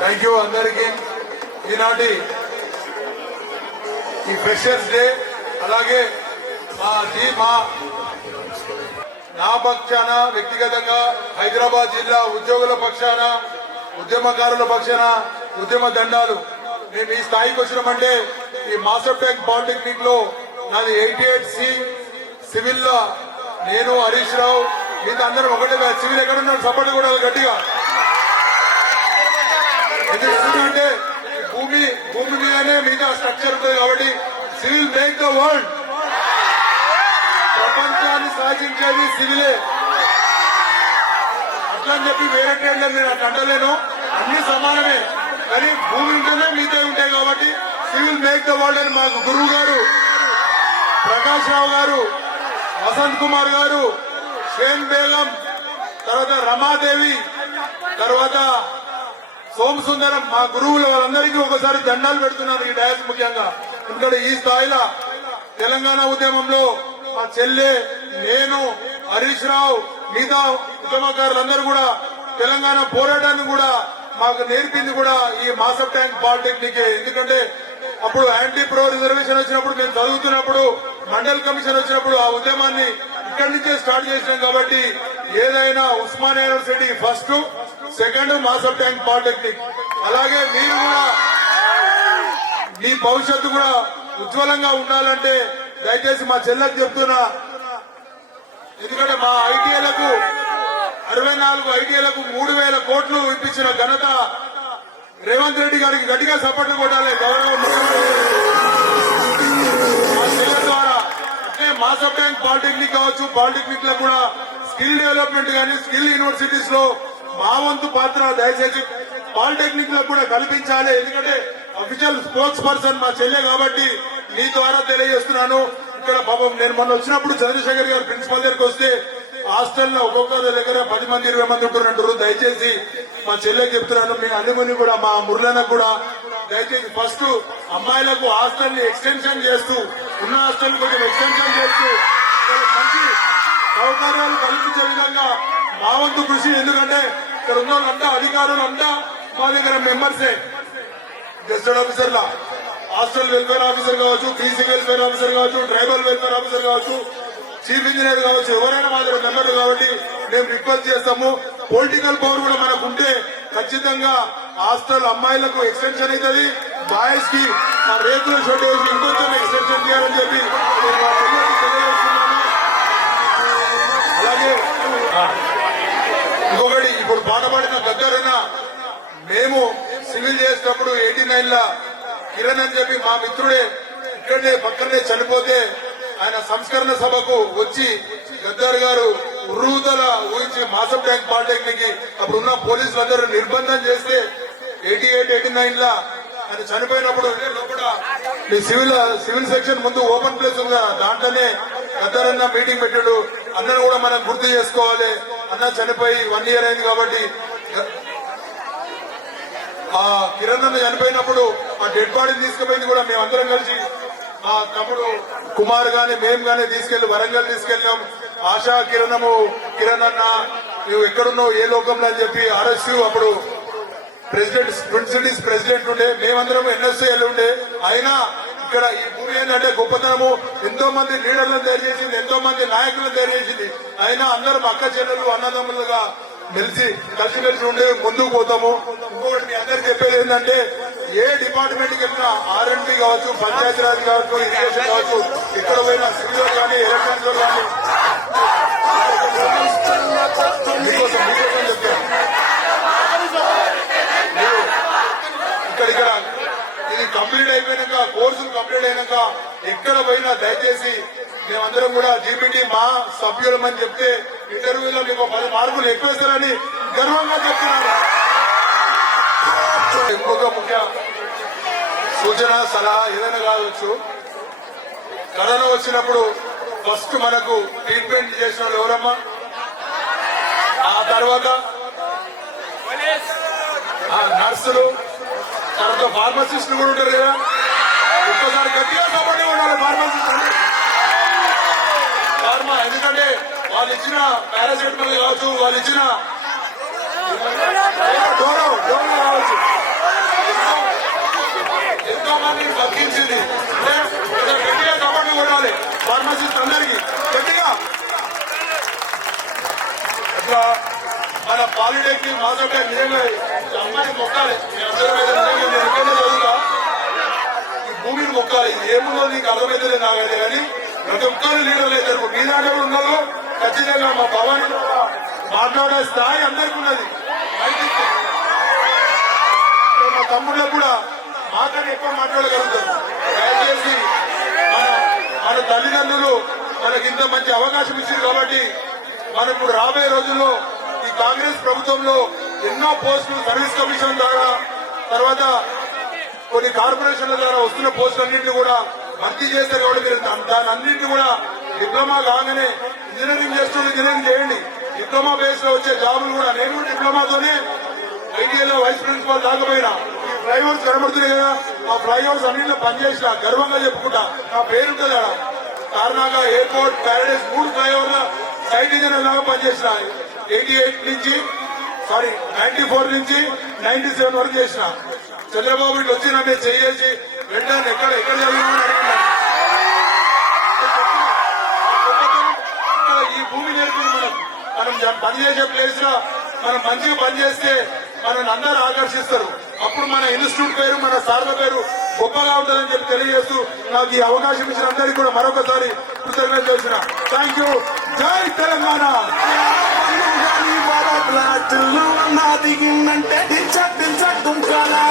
Thank you అందరికీ. ఈనాటి ఈ ఫ్రెషర్స్ డే అలాగే నా పక్షాన వ్యక్తిగతంగా హైదరాబాద్ జిల్లా ఉద్యోగుల పక్షాన ఉద్యమకారుల పక్షాన ఉద్యమ దండాలు. మేము ఈ స్థాయికి వచ్చినామంటే ఈ మాస్టర్ ట్యాంక్ పాలిటెక్నిక్ లో నాది 88C సివిల్ లో నేను హరీష్ రావు మిగతా అందరం ఒకటే. సివిల్ ఎక్కడున్నాడు సపోర్ట్ కూడా గట్టిగా. ఎందుకంటే భూమి మీదనే మిగతా స్ట్రక్చర్ ఉంటుంది కాబట్టి సివిల్ మేక్ ద వరల్డ్. ప్రపంచాన్ని సాధించేది సివిలే. అట్లా అని చెప్పి వేరే ట్రేడ్లో నేను అట్లా అంటలేను, అన్ని సమానమే. కానీ భూమి ఉంటేనే మిగతా ఉంటాయి కాబట్టి సివిల్ మేక్ ద వరల్డ్ అని మాకు గురువు గారు ప్రకాష్ రావు గారు, వసంత్ కుమార్ గారు, షేన్ బేగం, తర్వాత రమాదేవి, తర్వాత సోమసుందరం మా గురువులు వాళ్ళందరికీ ఒకసారి దండాలు పెడుతున్నాను ఈ డయాస్ ముఖ్యంగా. ఎందుకంటే ఈ స్థాయిలో తెలంగాణ ఉద్యమంలో మా చెల్లె, నేను, హరీష్ రావు, మిగతా ఉద్యమకారులందరూ కూడా తెలంగాణ పోరాటాన్ని కూడా మాకు నేర్పింది కూడా ఈ మాస్టర్ ట్యాంక్ పాలిటెక్నిక్. ఎందుకంటే అప్పుడు యాంటీ ప్రో రిజర్వేషన్ వచ్చినప్పుడు మేము చదువుతున్నప్పుడు, మండల్ కమిషన్ వచ్చినప్పుడు ఆ ఉద్యమాన్ని ఇక్కడి నుంచే స్టార్ట్ చేసినాం. కాబట్టి ఏదైనా Osmania university first, second master tank polytechnic. అలాగే మీరు కూడా మీ భవిష్యత్తు కూడా ఉజ్వలంగా ఉండాలంటే దయచేసి మా చెల్లెకి చెప్తున్నా. ఎందుకంటే మా ఐటీఐలకు 64 ఐటీఐలకు 3000 కోట్లు ఇప్పించిన ఘనత రేవంత్ రెడ్డి గారికి గట్టిగా సపోర్ట్ కొట్టాలి. గౌరవ ద్వారా మాస్టర్ ట్యాంక్ పాలిటెక్నిక్ కావచ్చు, పాలిటెక్నిక్ లో కూడా స్కిల్ డెవలప్మెంట్ కానీ స్కిల్ యూనివర్సిటీస్ లో మా వంతు పాత్ర దయచేసి పాలిటెక్నిక్ లో కూడా కల్పించాలి. ఎందుకంటే అఫీషియల్ స్పోక్స్ పర్సన్ మా చెల్లె కాబట్టి మీ ద్వారా తెలియజేస్తున్నాను. ఇక్కడ పాపం నేను మొన్న వచ్చినప్పుడు చంద్రశేఖర్ గారు ప్రిన్సిపల్ దగ్గరికి వస్తే హాస్టల్లో ఒక్కొక్కరి దగ్గర 10 మంది 20 మంది ఉంటున్నట్టు. దయచేసి మా చెల్లెకి చెప్తున్నాను, మీ అల్లుమని కూడా మా మురళనకు కూడా దయచేసి ఫస్ట్ అమ్మాయిలకు హాస్టల్ ని ఎక్స్టెన్షన్ చేస్తూ, ఉన్న హాస్టల్ కొంచెం ఎక్స్టెన్షన్ చేస్తూ మంచి సౌకర్యాలు కల్పించే విధంగా మా వంతు కృషి. ఎందుకంటే ఇక్కడ ఉన్న వాళ్ళంతా అధికారులంతా మా దగ్గర మెంబర్సే. గెస్టెడ్ ఆఫీసర్ల హాస్టల్ వెల్ఫేర్ ఆఫీసర్ కావచ్చు, బీసీ వెల్ఫేర్ ఆఫీసర్ కావచ్చు, ట్రైబల్ వెల్ఫేర్ ఆఫీసర్ కావచ్చు, చీఫ్ ఇంజనీర్ కావచ్చు, ఎవరైనా మా దగ్గర మెంబర్లు. కాబట్టి మేము రిక్వెస్ట్ చేస్తాము, పొలిటికల్ పవర్ కూడా మనకు ఉంటే ఖచ్చితంగా హాస్టల్ అమ్మాయిలకు ఎక్స్టెన్షన్ అవుతుంది, బాయ్స్ కి ఆ రేకుల షెడ్ వేసి ఇంకొంచెం ఎక్స్టెన్షన్ చేయాలని చెప్పి తెలియజేస్తున్నాను. అలాగే ఇంకొకటి, ఇప్పుడు పాట పాడిన గద్దరైనా మేము సివిల్ చేసేటప్పుడు 89 లా కిరణ్ అని చెప్పి మా మిత్రుడే ఇక్కడనే పక్కనే చనిపోతే ఆయన సంస్కరణ సభకు వచ్చి గద్దర్ గారు ఉర్రూతల ఊహించి మాస్టర్ ట్యాంక్ పాలిటెక్నిక్ అప్పుడున్న పోలీసులందరూ నిర్బంధం చేస్తే 88, 89 లా ఆయన చనిపోయినప్పుడు ఈ సివిల్ సెక్షన్ ముందు ఓపెన్ ప్లేస్ ఉంది, దాంట్లోనే గద్దర్ అన్న మీటింగ్ పెట్టాడు. అన్నను కూడా మనం గుర్తు చేసుకోవాలి. అన్న చనిపోయి 1 year అయింది కాబట్టి ఆ కిరణ్ అన్న చనిపోయినప్పుడు ఆ డెడ్ బాడీని తీసుకుపోయింది కూడా మేమందరం కలిసి, మా తమ్ముడు కుమార్ గాని మేము గాని తీసుకెళ్లి వరంగల్ తీసుకెళ్ళాం. ఆశా కిరణ్ అన్న నువ్వు ఎక్కడున్నావు, ఏ లోకంలో అని చెప్పి ఆర్ఎస్యూ అప్పుడు ప్రెసిడెంట్, ట్విన్ సిటీస్ ప్రెసిడెంట్ ఉండే, మేమందరం ఎన్ఎస్ఏలు ఉండే. అయినా ఇక్కడ ఈ భూమి ఏంటంటే గొప్పతనము, ఎంతో మంది లీడర్లను తయారు చేసింది, ఎంతో మంది నాయకులను తయారు చేసింది. అయినా అందరం అక్క చెల్లెలు అన్నదమ్ములుగా కలిసిమెలిసి ఉండే ముందుకు పోతాము. ఇంకొకటి మీ అందరికి చెప్పేది ఏంటంటే, ఏ డిపార్ట్మెంట్ కి వెళ్ళినా R&D కావచ్చు, పంచాయతీరాజ్ కావచ్చు, ఇరిగేషన్ కావచ్చు, ఇక్కడ పోయిన సివిల్ కానీ ఎలక్ట్రానిక్స్ కానీ మీకోసం చెప్తాను. ఇక్కడ ఇది కంప్లీట్ అయిపోయినాక, కోర్సులు కంప్లీట్ అయినాక ఎక్కడ పోయినా దయచేసి మేమందరం కూడా జీపీటీ మా సభ్యులమని చెప్తే ఇంటర్వ్యూలో మీకు 10 మార్కులు ఎక్కువేస్తారని గర్వంగా చెప్తున్నాను. ఇంకొక ముఖ్య సూచన, సలహా ఏదైనా కావచ్చు, కరోనా వచ్చినప్పుడు ఫస్ట్ మనకు ట్రీట్మెంట్ చేసిన వాళ్ళు ఎవరమ్మా? ఆ తర్వాత నర్సులు, తర్వాత ఫార్మసిస్టులు కూడా ఉంటారు కదా. ఒక్కసారి గట్టిగా సపోర్ట్ ఉండాలి ఫార్మసిస్ట్. ఎందుకంటే వాళ్ళు ఇచ్చిన పారాసెటమాల్ కావచ్చు, వాళ్ళు ఇచ్చిన డోరో కావచ్చు. ఎంతో మంది బతికించింది. గట్టిగా కబడ్డీ కొట్టాలి ఫార్మసిస్ట్ అందరికీ గట్టిగా. అట్లా మన పాలిటెక్నిక్ మాసంటే నిజంగా అమ్మాయి మొక్కాలి. మీ అందరి మీద నిజంగా నేను ఎక్కడైనా చదువుతా ఈ భూమిని మొక్కాలి. ఏముందో నీకు అర్థమైతే నాకైతే కానీ ప్రతి ఒక్కరు లీడర్లు అవుతారు. మీ దాంట్లో ఉన్నదో ఖచ్చితంగా మా భవానీ మాట్లాడే స్థాయి అందరికీ ఉన్నది. మా తమ్ముళ్ళకు కూడా మాకన్నా ఎక్కువ మాట్లాడగలుగుతారు. దయచేసి మన తల్లిదండ్రులు మనకి ఇంత మంచి అవకాశం ఇచ్చారు కాబట్టి మనం ఇప్పుడు రాబోయే రోజుల్లో ఈ కాంగ్రెస్ ప్రభుత్వంలో ఎన్నో పోస్టులు సర్వీస్ కమిషన్ ద్వారా తర్వాత కొన్ని కార్పొరేషన్ల ద్వారా వస్తున్న పోస్టులన్నింటినీ కూడా భర్తీ చేస్తారు. కాబట్టి మీరు దాని అన్నింటినీ కూడా డిప్లొమా కాగానే ఇంజనీరింగ్ చేస్తున్న ఇంజనీరింగ్ చేయండి. డిప్లొమా బేస్ లో వచ్చే జాబులు కూడా నేను కూడా డిప్లొమాతోనే ఐటీఐలో వైస్ ప్రిన్సిపాల్ దాకపోయినా ఈ ఫ్లైఓవర్స్ కనబడుతున్నాయి కదా ఆ ఫ్లైఓవర్స్ అన్నింటిలో పనిచేసిన గర్వంగా చెప్పుకుంటా. నా పేరుంటుంది అక్కడ తార్నాక ఎయిర్పోర్ట్ ప్యారడైస్ 3 ఫ్లైఓవర్ల సైట్ ఇంజనీర్ లాగా పనిచేసిన 94 నుంచి 97 వరకు చేసిన. చంద్రబాబు ఇట్లా వచ్చి నా మీద చేసి వెంటనే ఎక్కడ చదివినామని అడుగుతున్నాను. ఈ భూమి నేర్పింది మనం పనిచేసే ప్లేస్ లో మనం మంచిగా పనిచేస్తే మనల్ని అందరూ ఆకర్షిస్తారు. అప్పుడు మన ఇన్స్టిట్యూట్ పేరు మన సార్ల పేరు గొప్పగా ఉంటుందని చెప్పి తెలియజేస్తూ నాకు ఈ అవకాశం ఇచ్చిన అందరికీ కూడా మరొకసారి కృతజ్ఞత చేసిన. Thank you. జై తెలంగాణ. నాదిగిందంటే దించ దుంకాలా